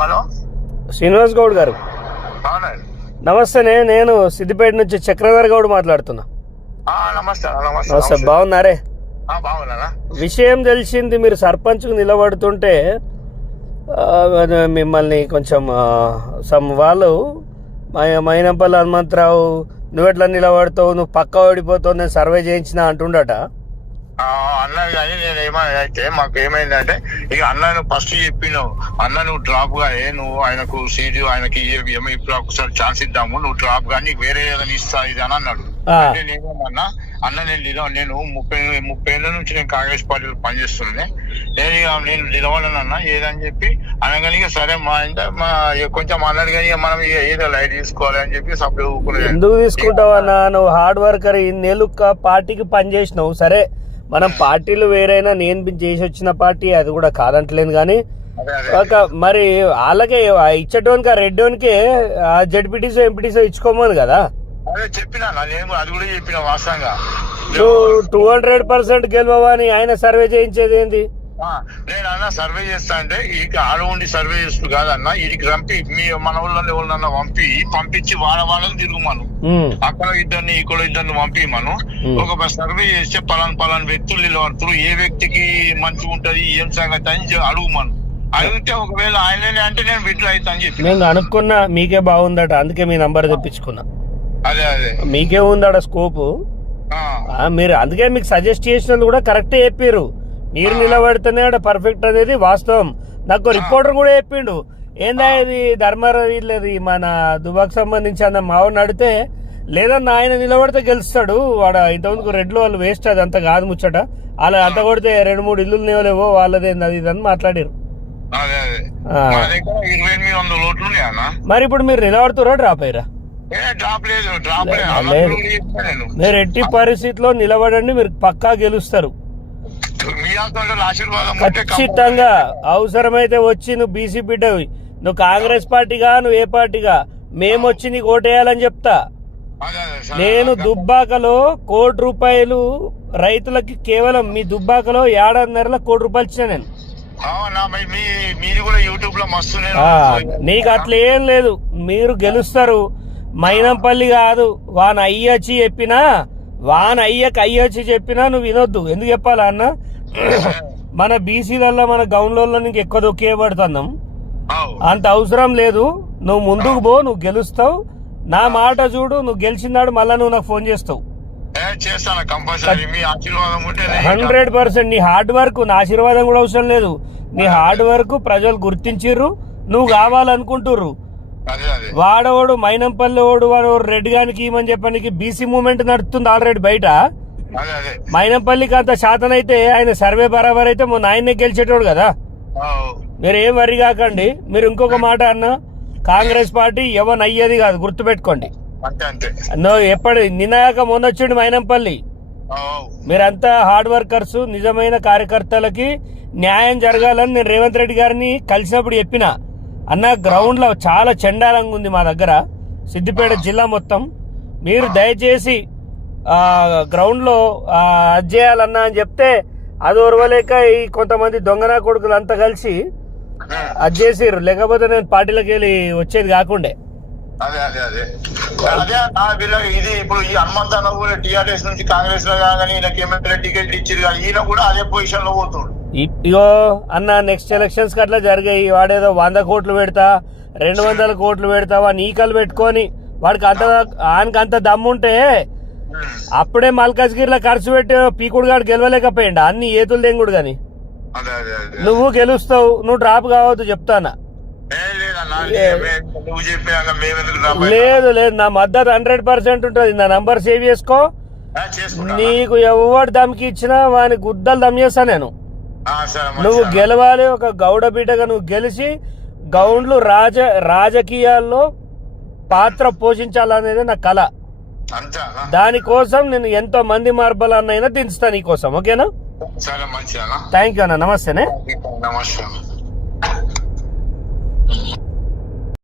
Hello Srinivas Goud గారు అవునండి. నమస్తే. నేను సిద్దిపేట నుంచి చక్రధర్ గౌడ్ మాట్లాడుతున్నా. నమస్తే నమస్తే, బాగున్నారే? బాగున్నారా? విషయం తెలిసింది, మీరు సర్పంచ్కు నిలబడుతుంటే మిమ్మల్ని కొంచెం వాళ్ళు మైనంపల్లి హనుమంతరావు నువ్వెట్లా నిలబడతావు, నువ్వు పక్క ఓడిపోతావు, నేను సర్వే చేయించిన అంటుండట. అన్నది కానీ నేను ఏమైనా అయితే మాకు ఏమైందంటే ఇక అన్నను ఫస్ట్ చెప్పినావు, అన్న నువ్వు డ్రాప్ గానే నువ్వు ఆయనకు సీటు ఆయనకి ఇప్పుడు ఒకసారి ఛాన్స్ ఇద్దాము, నువ్వు డ్రాప్ గా నీకు వేరే ఏదైనా ఇస్తా ఇది అని అన్నాడు. అంటే నేనేమన్నా అన్న నేను 30 ఏళ్ళ నుంచి నేను కాంగ్రెస్ పార్టీలో పనిచేస్తున్నాను, నేను నిలవడనన్నా ఏదని చెప్పి అనగానే సరే మా కొంచెం అన్నాడు కానీ మనం ఏదో లైట్ తీసుకోవాలి అని చెప్పి సభ్యులు ఊరుకునే. ఎందుకు తీసుకుంటావన్నా, నువ్వు హార్డ్ వర్కర్, ఇన్నేళ్ళు పార్టీకి పనిచేసినావు. సరే మనం పార్టీలు వేరైనా, నేను చేసి వచ్చిన పార్టీ అది కూడా కాదంటలేదు, కానీ ఒక మరి వాళ్ళకే ఇచ్చేటోనికి రెడ్డోనికి జడ్పీటీసో ఎంపీటీసో ఇచ్చుకోమని కదా. అదే చెప్పినా నేను, అది కూడా చెప్పిన వాస్తవంగా. 200% గెలవని ఆయన సర్వే చేయించేది ఏంది? నేను అన్న సర్వే చేస్తా అంటే ఈ ఆడవుండి సర్వే చేస్తూ కాదన్న, వీడికి రంపి మన ఊళ్ళో ఎవరన్నా పంపించి వాళ్ళకి తిరుగుమను, అక్కడ ఇద్దరిని ఇక్కడ ఇద్దరిని పంపిమను. ఒక సర్వే చేస్తే పలాన్ వ్యక్తులు నిలబడుతున్నారు, ఏ వ్యక్తికి మంచిగా ఉంటది ఏం సంగతి అని అడుగుమను. అడిగితే ఒకవేళ ఆయననే అంటే నేను విడ్లు అవుతా అని చెప్పి నేను అనుకున్నా. మీకే బాగుందట, అందుకే మీ నంబర్ తెప్పించుకున్నా. అదే మీకే ఉందట స్కోప్. మీరు అందుకే మీకు సజెస్ట్ చేసినది కూడా కరెక్టే చెప్పారు. మీరు నిలబడితేనే పర్ఫెక్ట్ అనేది వాస్తవం. నాకు రిపోర్టర్ కూడా చెప్పిండు, ఏందా ఇది ధర్మారెడ్డి మన దుబాకు సంబంధించి అన్న మావాడిని అడిగితే, లేదన్నా ఆయన నిలబడితే గెలుస్తాడు, వాడు ఇంతకుముందుకు రెడ్లు వాళ్ళు వేస్ట్, అది అంత కాదు ముచ్చట, అలా అంత కొడితే 2-3 ఇల్లులు నిలవలేవో వాళ్ళదేంది అది ఇదని మాట్లాడారు. మరి ఇప్పుడు మీరు నిలబడుతురా డ్రాప్ అయ్యారా? మీరు ఎట్టి పరిస్థితిలో నిలబడండి, మీరు పక్కా గెలుస్తారు ఖచ్చితంగా. అవసరమైతే వచ్చి నువ్వు బీసీ బిడ్డవి, నువ్వు కాంగ్రెస్ పార్టీగా నువ్వు ఏ పార్టీగా, మేము వచ్చి నీకు ఓటేయాలని చెప్తా. నేను దుబ్బాకలో ₹1 కోటి రైతులకి కేవలం మీ దుబ్బాకలో 1.5 కోటి రూపాయలు ఇచ్చిన నేను. నీకు అట్లా ఏం లేదు, మీరు గెలుస్తారు. మైనంపల్లి కాదు, వాన్ అయ్యొచ్చి చెప్పినా, వాన్ అయ్యొచ్చి చెప్పినా నువ్వు వినొద్దు. ఎందుకు చెప్పాలా అన్న, మన బీసీలలో మన గౌన్లలో నీకు ఎక్కువ దొక్కేయబడుతున్నాం, అంత అవసరం లేదు. నువ్వు ముందుకు పో, నువ్వు గెలుస్తావు. నా మాట చూడు, నువ్వు గెలిచినాడు మళ్ళా నువ్వు నాకు ఫోన్ చేస్తావు. 100% నీ హార్డ్ వర్క్, నా ఆశీర్వాదం కూడా అవసరం లేదు. నీ హార్డ్ వర్క్ ప్రజలు గుర్తించిర్రు, నువ్వు కావాలనుకుంటుర్రు. వాడవాడు మైనంపల్లి వాడు రెడ్డి గానికి ఇమని చెప్పడానికి బీసీ మూవ్మెంట్ నడుస్తుంది ఆల్రెడీ బయట. మైనంపల్లికి అంత శాతం అయితే ఆయన సర్వే బరాబర్ అయితే మొన్న ఆయన్నే గెలిచేటోడు కదా. మీరు ఏం వరి కాకండి. మీరు ఇంకొక మాట అన్న, కాంగ్రెస్ పార్టీ ఎవరు అయ్యేది కాదు, గుర్తుపెట్టుకోండి. ఎప్పటి నిన్నగాక మొన్న వచ్చిండు మైనంపల్లి. మీరంతా హార్డ్ వర్కర్స్, నిజమైన కార్యకర్తలకి న్యాయం జరగాలని నేను రేవంత్ రెడ్డి గారిని కలిసినప్పుడు చెప్పిన. అన్న గ్రౌండ్ లో చాలా చండాలంగా ఉంది మా దగ్గర సిద్దిపేట జిల్లా మొత్తం, మీరు దయచేసి గ్రౌండ్ లో అది చేయాలన్నా అని చెప్తే అది ఓర్వలేక ఈ కొంతమంది దొంగనా కొడుకులు అంతా కలిసి అది చేసిర్రు. లేకపోతే నేను పార్టీలోకి వెళ్ళి వచ్చేది కాకుండే. ఇది ఇప్పుడు ఈ హనుమంతన్న కూడా టీఆర్ఎస్ నుంచి కాంగ్రెస్ లో కాగానే ఈయనకి ఎమ్మెల్యే టికెట్ ఇచ్చారు, ఈయన కూడా అదే పొజిషన్ లో పోతుండు. ఇగో అన్న, నెక్స్ట్ ఎలక్షన్స్ కి అట్లా జరిగాయి. వాడేదో 100 కోట్లు పెడతా, 200 కోట్లు పెడతా, వాడిని ఈకలు పెట్టుకొని వాడికి ఆయనకి అంత దమ్ముంటే అప్పుడే మల్కాజ్గిరిలో ఖర్చు పెట్టి పీకుడు గాడు గెలవలేకపోయిండా, అన్ని ఏతులు దెంగుడు గాని. నువ్వు గెలుస్తావు, నువ్వు డ్రాప్ కావద్దు చెప్తానా. లేదు నా మద్దతు 100% ఉంటుంది. నా నంబర్ సేవ్ చేసుకో. నీకు ఎవడు దమ్కి ఇచ్చినా వాని గుద్దలు దమ్ చేస్తా నేను. నువ్వు గెలవాలి, ఒక గౌడ బిడ్డగా నువ్వు గెలిచి గౌండ్లు రాజకీయాల్లో పాత్ర పోషించాలనేది నా కళ. దానికోసం నేను ఎంతో మంది మార్బలన్నైనా దించుతా నీకోసం. ఓకేనా? థ్యాంక్ యూ అన్న. నమస్తేనే.